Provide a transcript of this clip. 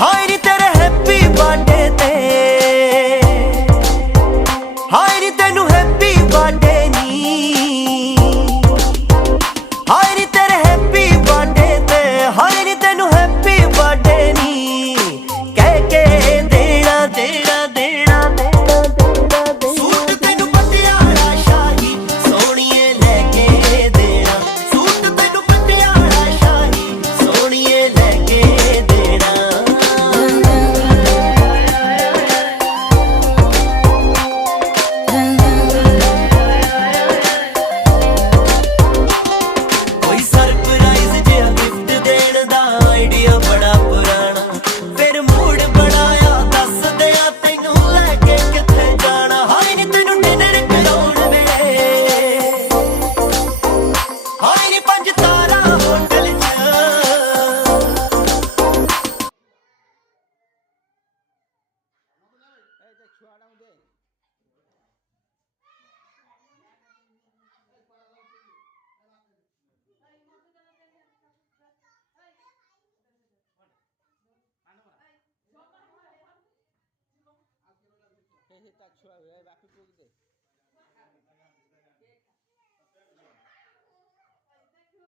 ਹਾਏ ਨੀ ਤੇਰੇ ਹੈਪੀ ਬਰਥਡੇ ਤੇ, ਹਾਏ ਨੀ ਤੈਨੂੰ ਹੈਪੀ ਬਰਥਡੇ ਨੀ, ਹਾਏ ਨੀ ਤੇਰੇ ਹੈਪੀ ਬਰਥਡੇ ਤੇ, ਹਾਏ ਨੀ ਤੈਨੂੰ ਹੈਪੀ ਬਰਥਡੇ ਨੀ ਕਹਿ ਕੇ ਦੇਣਾ ਦੇਣਾ ਦੇਣਾ ਦੇਣਾ ਦੇਣਾ ਸੂਟ ਤੈਨੂੰ ਪਟਿਆਲਾ ਸ਼ਾਹੀ ਸੋਹਣੀਏ ਲੈ ਕੇ ਦੇਣਾ, ਸੂਟ ਤੈਨੂੰ ਪਟਿਆਲਾ ਸ਼ਾਹੀ ਸੋਹਣੀਏ ਲੈ ਕੇ ਦੇਣਾ। ਕੋਈ ਸਰਪ੍ਰਾਈਜ਼ ਜਿਹਾ ਗਿਫਟ ਦੇਣ ਦਾ ਆਈਡੀਆ ਬੜਾ ਪੁਰਾਣਾ, ਫਿਰ ਮੂਡ ਬਣਾਇਆ ਦੱਸ ਦਿਆਂ ਤੈਨੂੰ ਲੈ ਕੇ ਕਿੱਥੇ ਜਾਣਾ। ਹਾਏ ਨੀ ਤੈਨੂੰ ਡਿਨਰ ਕਰਾਉਣ ਵੇ, ਹਾਏ ਨੀ 5 ਤਾਰਾ ਹੋਟਲ 'ਚ। ତା ଛୁଆ ବାପି ପୁଅକୁ ଦେ।